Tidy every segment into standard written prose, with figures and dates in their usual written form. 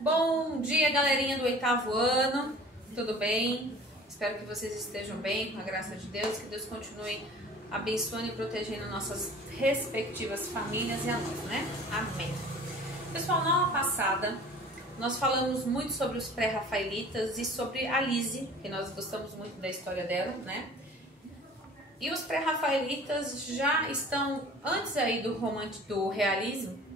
Bom dia, galerinha do 8º ano, tudo bem? Espero que vocês estejam bem, com a graça de Deus, que Deus continue abençoando e protegendo nossas respectivas famílias e a nós, né? Amém. Pessoal, na aula passada, nós falamos muito sobre os pré-rafaelitas e sobre a Lise, que nós gostamos muito da história dela, né? E os pré-rafaelitas já estão antes aí do realismo,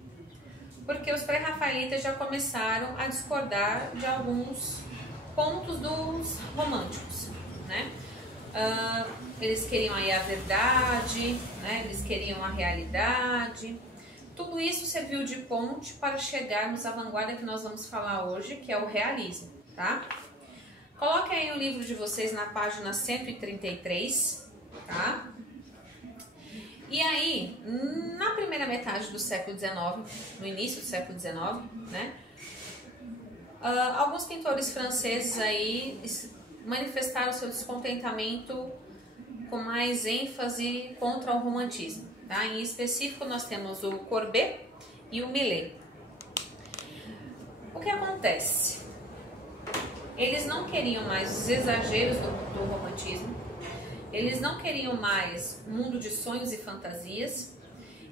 porque os pré-rafaelitas já começaram a discordar de alguns pontos dos românticos, né? Eles queriam aí a verdade, né? Eles queriam a realidade. Tudo isso serviu de ponte para chegarmos à vanguarda que nós vamos falar hoje, que é o realismo, tá? Coloquem aí o livro de vocês na página 133, tá? E aí, na primeira metade do século XIX, no início do século XIX, né? Alguns pintores franceses aí manifestaram seu descontentamento com mais ênfase contra o romantismo, tá? Em específico, nós temos o Courbet e o Millet. O que acontece? Eles não queriam mais os exageros do romantismo, eles não queriam mais um mundo de sonhos e fantasias,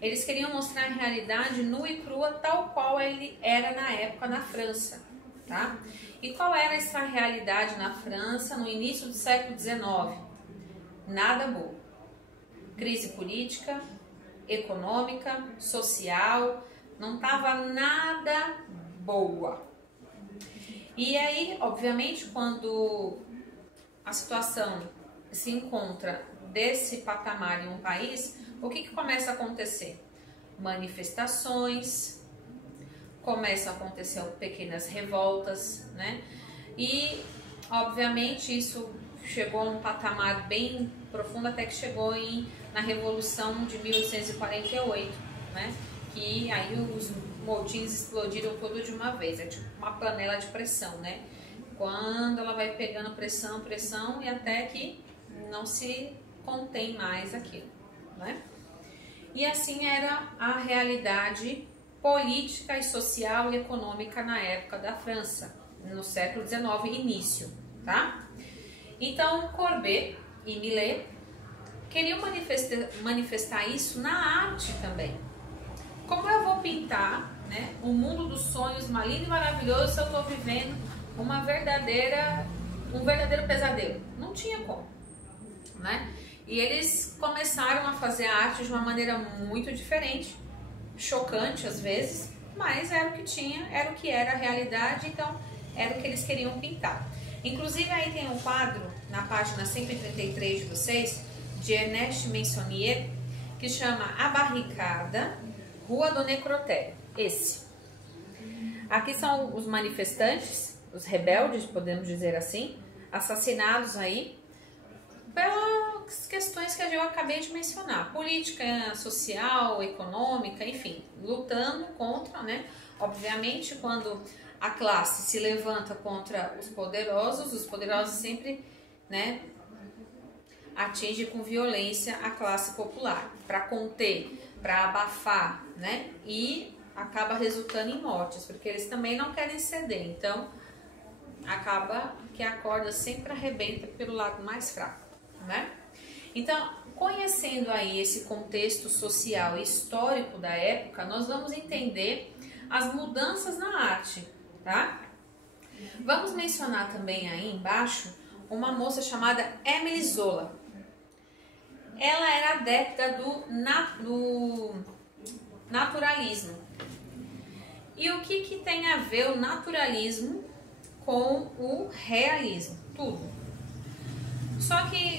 eles queriam mostrar a realidade nua e crua tal qual ele era na época na França, tá? E qual era essa realidade na França no início do século XIX? Nada boa. Crise política, econômica, social, não estava nada boa. E aí, obviamente, quando a situação se encontra desse patamar em um país, o que começa a acontecer? Manifestações, começam a acontecer pequenas revoltas, né? E, obviamente, isso chegou a um patamar bem profundo até que chegou na Revolução de 1848, né? Que aí os motins explodiram tudo de uma vez, é tipo uma panela de pressão, né? Quando ela vai pegando pressão e até que não se contém mais aquilo, né? E assim era a realidade política e social e econômica na época da França, no século XIX, início, tá? Então, Courbet e Millet queriam manifestar isso na arte também. Como eu vou pintar, né, o mundo dos sonhos, uma lindo e maravilhoso, se eu estou vivendo um verdadeiro pesadelo? Não tinha como, né? E eles começaram a fazer a arte de uma maneira muito diferente, chocante às vezes, mas era o que tinha, era o que era a realidade, então era o que eles queriam pintar. Inclusive aí tem um quadro na página 133 de vocês, de Ernest Meissonier, que chama A Barricada, Rua do Necrotério. Esse. Aqui são os manifestantes, os rebeldes, podemos dizer assim, assassinados aí pelas questões que eu acabei de mencionar, política, social, econômica, enfim, lutando contra, né? Obviamente, quando a classe se levanta contra os poderosos sempre, né, atingem com violência a classe popular, para conter, para abafar, né? E acaba resultando em mortes, porque eles também não querem ceder, então acaba que a corda sempre arrebenta pelo lado mais fraco, né? Então, conhecendo aí esse contexto social e histórico da época, nós vamos entender as mudanças na arte, tá? Vamos mencionar também aí embaixo uma moça chamada Émile Zola. Ela era adepta do naturalismo. E o que tem a ver o naturalismo com o realismo? Tudo.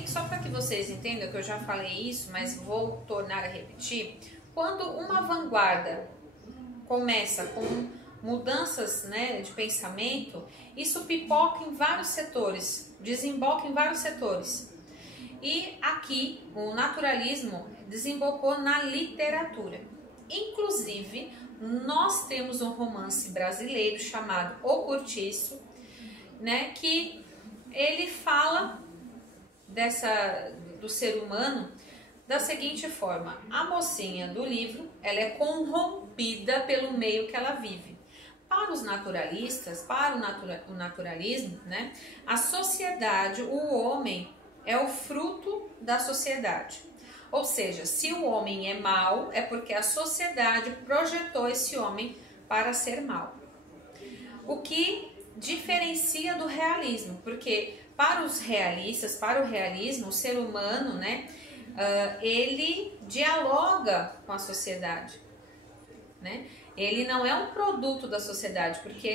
Só para que vocês entendam que eu já falei isso, mas vou tornar a repetir, quando uma vanguarda começa com mudanças, né, de pensamento, isso pipoca em vários setores, desemboca em vários setores. E aqui o naturalismo desembocou na literatura. Inclusive, nós temos um romance brasileiro chamado O Cortiço, né, que ele fala do ser humano da seguinte forma: a mocinha do livro, ela é corrompida pelo meio que ela vive. Para os naturalistas, para o naturalismo, né, a sociedade, o homem é o fruto da sociedade. Ou seja, se o homem é mau, é porque a sociedade projetou esse homem para ser mau. O que diferencia do realismo, porque para os realistas, para o realismo, o ser humano, né, ele dialoga com a sociedade, né? Ele não é um produto da sociedade, porque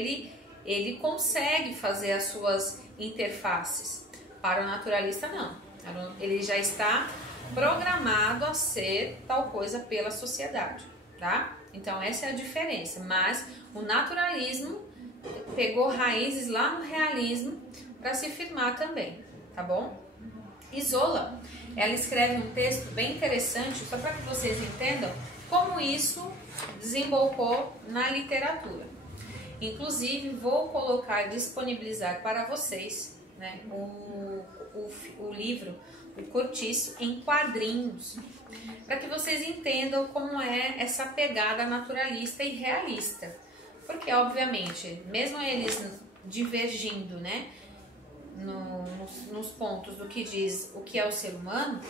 ele consegue fazer as suas interfaces. Para o naturalista, não. Ele já está programado a ser tal coisa pela sociedade, tá? Então, essa é a diferença. Mas o naturalismo pegou raízes lá no realismo para se firmar também, tá bom? Isola, ela escreve um texto bem interessante, só para que vocês entendam como isso desembocou na literatura. Inclusive, vou disponibilizar para vocês, né, o livro, o Cortiço, em quadrinhos, para que vocês entendam como é essa pegada naturalista e realista. Porque, obviamente, mesmo eles divergindo, né, nos pontos do que diz o que é o ser humano,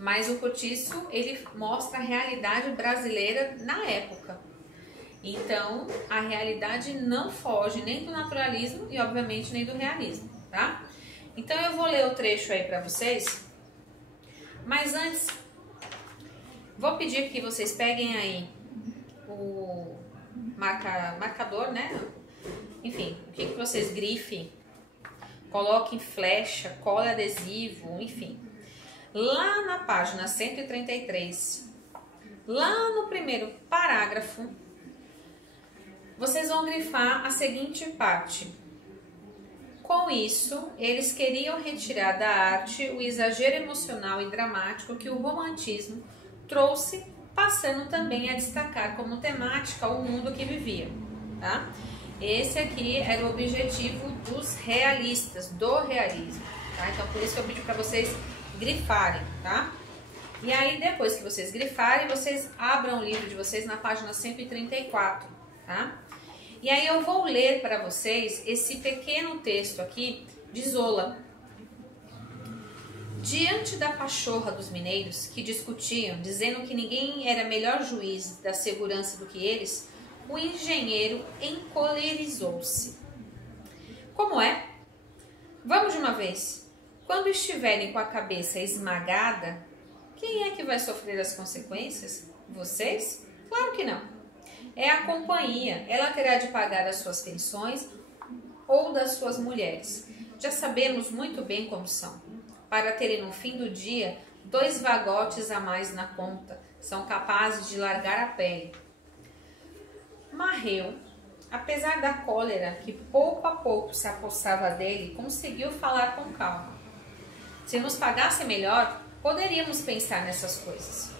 mas o Cortiço, ele mostra a realidade brasileira na época. Então, a realidade não foge nem do naturalismo e, obviamente, nem do realismo, tá? Então, eu vou ler o trecho aí para vocês, mas antes, vou pedir que vocês peguem aí o marcador, né? Enfim, o que vocês grifem, coloquem flecha, cola adesivo, enfim. Lá na página 133, lá no primeiro parágrafo, vocês vão grifar a seguinte parte. Com isso, eles queriam retirar da arte o exagero emocional e dramático que o romantismo trouxe, passando também a destacar como temática o mundo que vivia, tá? Esse aqui era o objetivo dos realistas, do realismo, tá? Então, por isso que eu pedi para vocês grifarem, tá? E aí, depois que vocês grifarem, vocês abram o livro de vocês na página 134, tá? E aí eu vou ler para vocês esse pequeno texto aqui de Zola. Diante da pachorra dos mineiros, que discutiam, dizendo que ninguém era melhor juiz da segurança do que eles, o engenheiro encolerizou-se. Como é? Vamos de uma vez. Quando estiverem com a cabeça esmagada, quem é que vai sofrer as consequências? Vocês? Claro que não. É a companhia. Ela terá de pagar as suas pensões ou das suas mulheres. Já sabemos muito bem como são. Para terem no fim do dia 2 vagotes a mais na conta, são capazes de largar a pele. Marreu, apesar da cólera que pouco a pouco se apossava dele, conseguiu falar com calma. Se nos pagasse melhor, poderíamos pensar nessas coisas.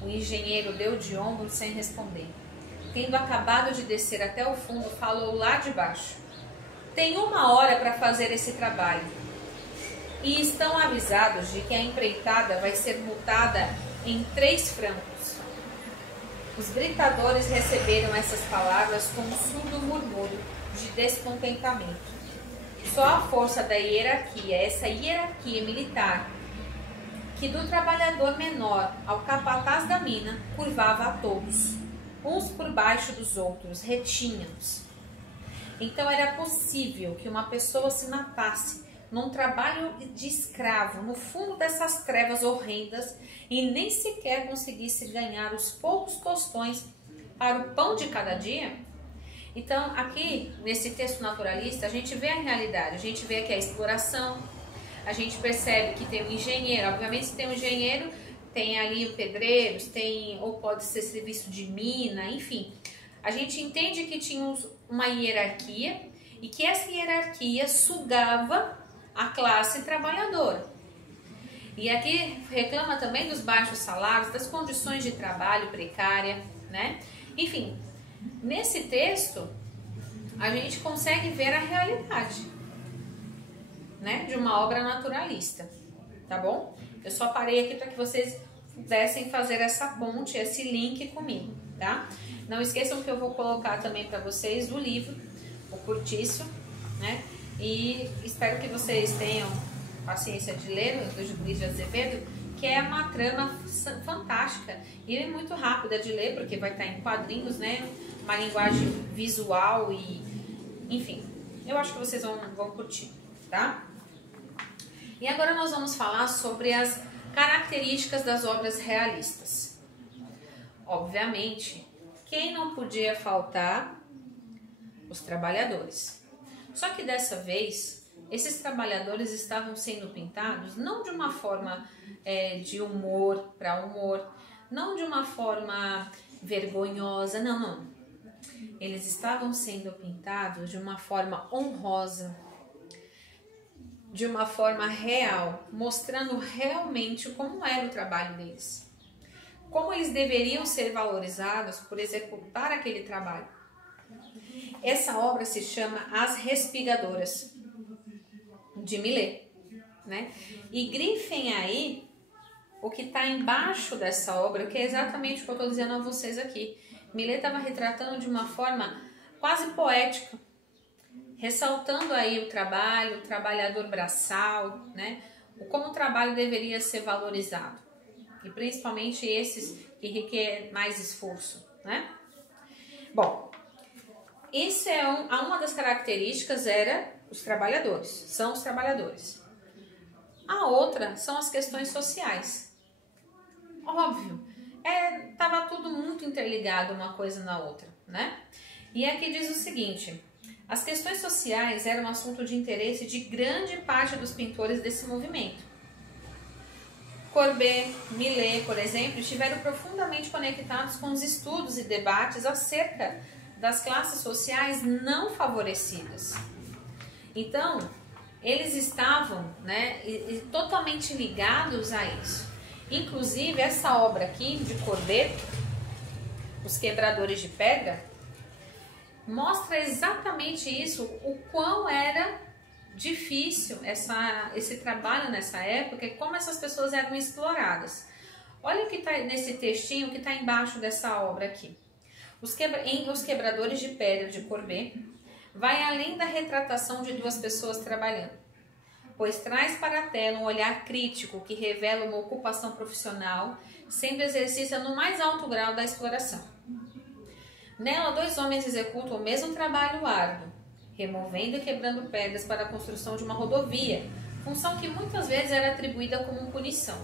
O engenheiro deu de ombros sem responder. Tendo acabado de descer até o fundo, falou lá de baixo. Tem 1 hora para fazer esse trabalho. E estão avisados de que a empreitada vai ser multada em 3 francos. Os gritadores receberam essas palavras com um surdo murmúrio de descontentamento. Só a força da hierarquia, essa hierarquia militar, que do trabalhador menor ao capataz da mina, curvava a todos, uns por baixo dos outros, retinha-os. Então era possível que uma pessoa se matasse num trabalho de escravo, no fundo dessas trevas horrendas, e nem sequer conseguisse ganhar os poucos tostões para o pão de cada dia? Então, aqui, nesse texto naturalista, a gente vê a realidade, a gente vê aqui a exploração, a gente percebe que tem um engenheiro, obviamente se tem um engenheiro, tem ali o pedreiros, tem, ou pode ser serviço de mina, enfim. A gente entende que tinha uma hierarquia e que essa hierarquia sugava a classe trabalhadora. E aqui reclama também dos baixos salários, das condições de trabalho precária, né? Enfim, nesse texto a gente consegue ver a realidade, né, de uma obra naturalista, tá bom? Eu só parei aqui para que vocês pudessem fazer essa ponte, esse link comigo, tá? Não esqueçam que eu vou colocar também para vocês o livro, o Curtiço, né? E espero que vocês tenham paciência de ler, do Luiz de Azevedo, que é uma trama fantástica e é muito rápida de ler, porque vai estar em quadrinhos, né? Uma linguagem visual e, enfim, eu acho que vocês vão curtir, tá? E agora nós vamos falar sobre as características das obras realistas. Obviamente, quem não podia faltar? Os trabalhadores. Só que dessa vez, esses trabalhadores estavam sendo pintados não de uma forma de humor para humor, não de uma forma vergonhosa, não. Eles estavam sendo pintados de uma forma honrosa, de uma forma real, mostrando realmente como era o trabalho deles, como eles deveriam ser valorizados por executar aquele trabalho. Essa obra se chama As Respigadoras, de Millet, né? E grifem aí o que está embaixo dessa obra, que é exatamente o que eu estou dizendo a vocês aqui. Millet estava retratando de uma forma quase poética, ressaltando aí o trabalhador braçal, né? Como o trabalho deveria ser valorizado, e principalmente esses que requerem mais esforço, né? Bom, isso é uma das características era os trabalhadores, são os trabalhadores. A outra são as questões sociais. Óbvio, estava tudo muito interligado uma coisa na outra, né? E aqui diz o seguinte: as questões sociais eram assunto de interesse de grande parte dos pintores desse movimento. Courbet, Millet, por exemplo, estiveram profundamente conectados com os estudos e debates acerca das classes sociais não favorecidas. Então, eles estavam, né, totalmente ligados a isso. Inclusive, essa obra aqui de Courbet, Os Quebradores de Pedra, mostra exatamente isso, o quão era difícil esse trabalho nessa época e como essas pessoas eram exploradas. Olha o que está nesse textinho que está embaixo dessa obra aqui. Os Quebradores de Pedra de Courbet vai além da retratação de duas pessoas trabalhando, pois traz para a tela um olhar crítico que revela uma ocupação profissional sendo exercida no mais alto grau da exploração. Nela, dois homens executam o mesmo trabalho árduo, removendo e quebrando pedras para a construção de uma rodovia, função que muitas vezes era atribuída como punição.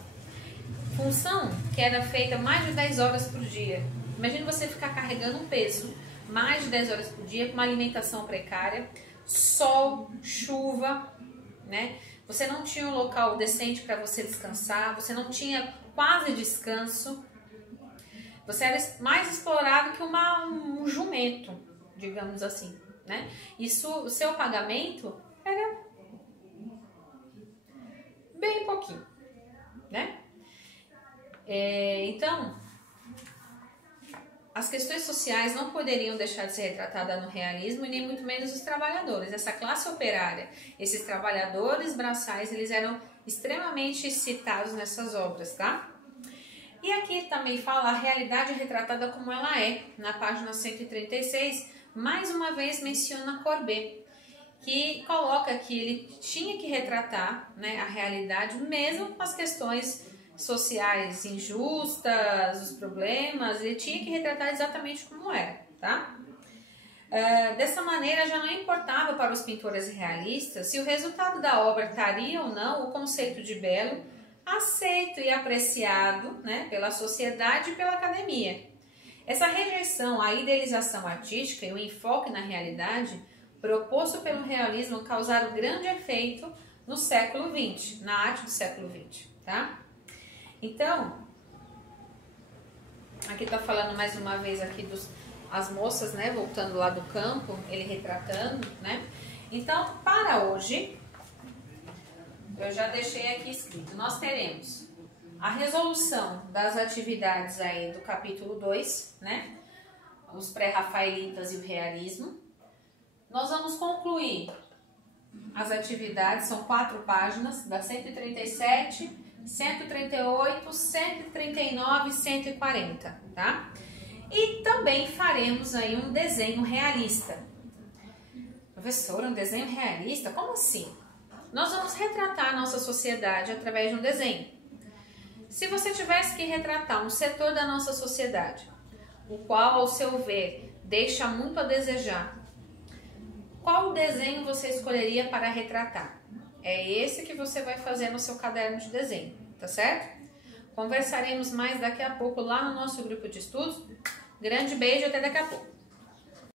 Função que era feita mais de 10 horas por dia. Imagine você ficar carregando um peso mais de 10 horas por dia, com uma alimentação precária, sol, chuva, né? Você não tinha um local decente para você descansar, você não tinha quase descanso. Você era mais explorado que um jumento, digamos assim, né? Isso, o seu pagamento era bem pouquinho, né? Então, as questões sociais não poderiam deixar de ser retratadas no realismo e nem muito menos os trabalhadores. Essa classe operária, esses trabalhadores braçais, eles eram extremamente citados nessas obras, tá? E aqui também fala a realidade retratada como ela é. Na página 136, mais uma vez menciona Courbet, que coloca que ele tinha que retratar, né, a realidade, mesmo com as questões sociais injustas, os problemas, ele tinha que retratar exatamente como era, tá? Dessa maneira, já não importava para os pintores realistas se o resultado da obra estaria ou não o conceito de belo aceito e apreciado, né, pela sociedade e pela academia. Essa rejeição à idealização artística e o enfoque na realidade proposto pelo realismo causaram grande efeito no século XX, na arte do século XX, tá? Então, aqui está falando mais uma vez aqui as moças, né, voltando lá do campo, ele retratando, né? Então, para hoje, eu já deixei aqui escrito, nós teremos a resolução das atividades aí do capítulo 2, né? Os pré-rafaelitas e o realismo. Nós vamos concluir as atividades, são 4 páginas, da 137, 138, 139 e 140, tá? E também faremos aí um desenho realista. Professora, um desenho realista? Como assim? Nós vamos retratar a nossa sociedade através de um desenho. Se você tivesse que retratar um setor da nossa sociedade, o qual, ao seu ver, deixa muito a desejar, qual desenho você escolheria para retratar? É esse que você vai fazer no seu caderno de desenho, tá certo? Conversaremos mais daqui a pouco lá no nosso grupo de estudos. Grande beijo, até daqui a pouco.